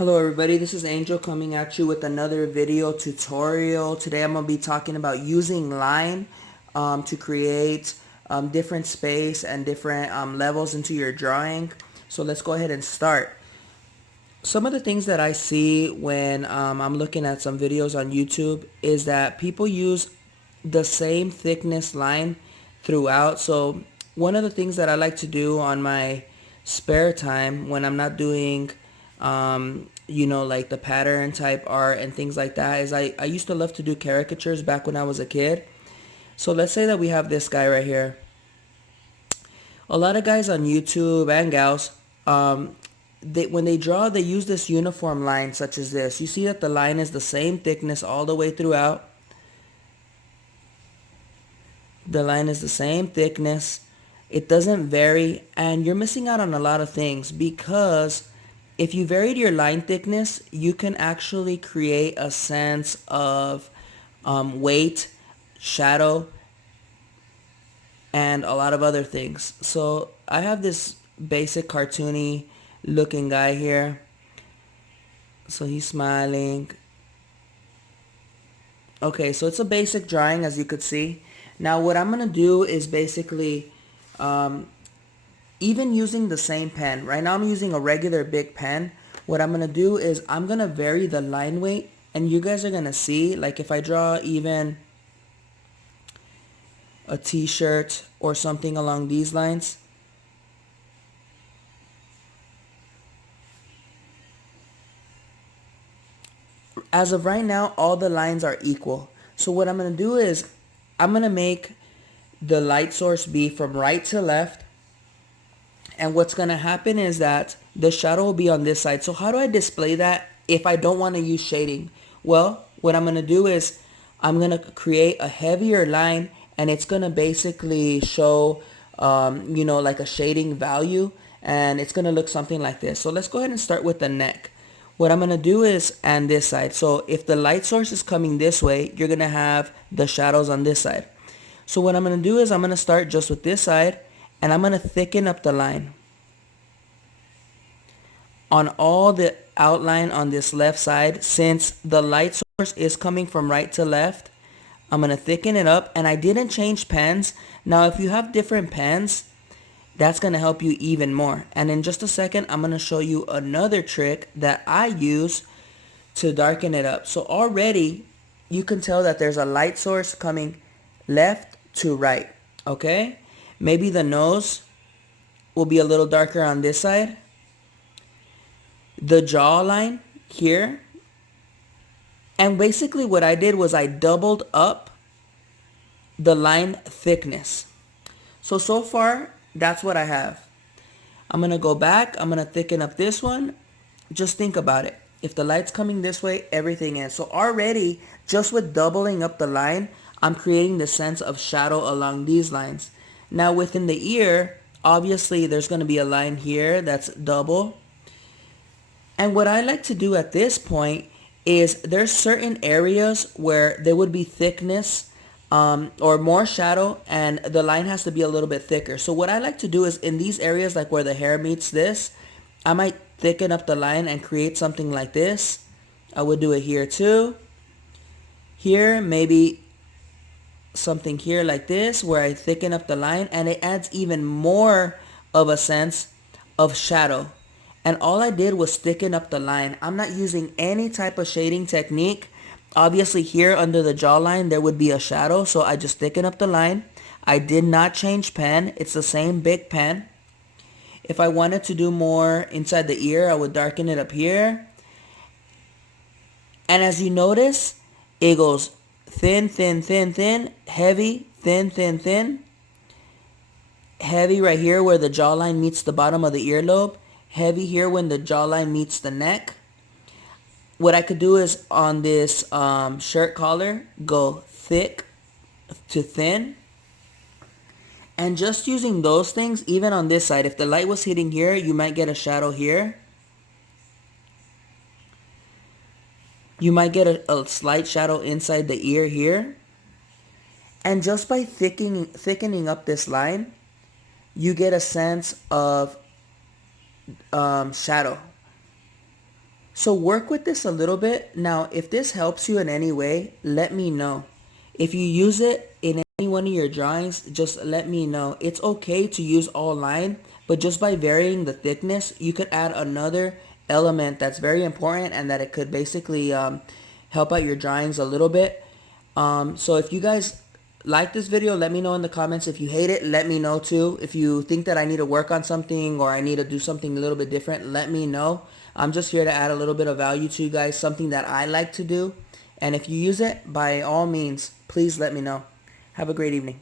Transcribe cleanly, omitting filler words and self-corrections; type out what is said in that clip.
Hello everybody, this is Angel coming at you with another video tutorial. Today I'm going to be talking about using line to create different space and different levels into your drawing. So let's go ahead and start. Some of the things that I see when I'm looking at some videos on YouTube is that people use the same thickness line throughout. So one of the things that I like to do on my spare time when I'm not doing like the pattern type art and things like that is I used to love to do caricatures back when I was a kid. So let's say that we have this guy right here. A lot of guys on YouTube and gals, when they draw, they use this uniform line such as this. You see that the line is the same thickness all the way throughout. The line is the same thickness. It doesn't vary, and you're missing out on a lot of things because if you varied your line thickness, you can actually create a sense of weight, shadow, and a lot of other things. So I have this basic cartoony looking guy here. So he's smiling. Okay, so it's a basic drawing as you could see. Now what I'm going to do is basically even using the same pen. Right now I'm using a regular big pen. What I'm going to do is I'm going to vary the line weight, and you guys are going to see, like if I draw even a t-shirt or something along these lines, as of right now all the lines are equal. So what I'm going to do is I'm going to make the light source be from right to left, and what's going to happen is that the shadow will be on this side. So how do I display that if I don't want to use shading? Well, what I'm going to do is I'm going to create a heavier line, and it's going to basically show like a shading value, and it's going to look something like this. So let's go ahead and start with the neck. What I'm going to do is, and this side. So if the light source is coming this way, you're going to have the shadows on this side. So what I'm going to do is I'm going to start just with this side, and I'm going to thicken up the line. On all the outline on this left side, since the light source is coming from right to left, I'm going to thicken it up, and I didn't change pens. Now if you have different pens, that's going to help you even more. And in just a second, I'm going to show you another trick that I use to darken it up. So already you can tell that there's a light source coming left to right. Okay? Maybe the nose will be a little darker on this side. The jawline here. And basically what I did was I doubled up the line thickness. So far, that's what I have. I'm going to go back. I'm going to thicken up this one. Just think about it. If the light's coming this way, everything is. So already, just with doubling up the line, I'm creating the sense of shadow along these lines. Now within the ear, obviously there's going to be a line here that's double. And what I like to do at this point is there's certain areas where there would be thickness or more shadow, and the line has to be a little bit thicker. So what I like to do is in these areas, like where the hair meets this, I might thicken up the line and create something like this. I would do it here too. Here, maybe something here like this where I thicken up the line, and it adds even more of a sense of shadow. And all I did was thicken up the line. I'm not using any type of shading technique. Obviously here under the jawline there would be a shadow, so I just thicken up the line. I did not change pen. It's the same big pen. If I wanted to do more inside the ear, I would darken it up here. And as you notice, it goes thin, thin, thin, thin, heavy, thin, thin, thin. Heavy right here where the jawline meets the bottom of the earlobe. Heavy here when the jawline meets the neck. What I could do is on this shirt collar, go thick to thin. And just using those things, even on this side, if the light was hitting here, you might get a shadow here. You might get a slight shadow inside the ear here. And just by thickening up this line, you get a sense of shadow. So work with this a little bit. Now, if this helps you in any way, let me know. If you use it in any one of your drawings, just let me know. It's okay to use all line, but just by varying the thickness, you could add another element that's very important and that it could basically help out your drawings a little bit. So if you guys like this video, let me know in the comments. If you hate it, let me know too. If you think that I need to work on something or I need to do something a little bit different, let me know. I'm just here to add a little bit of value to you guys, something that I like to do. And if you use it, by all means, please let me know. Have a great evening.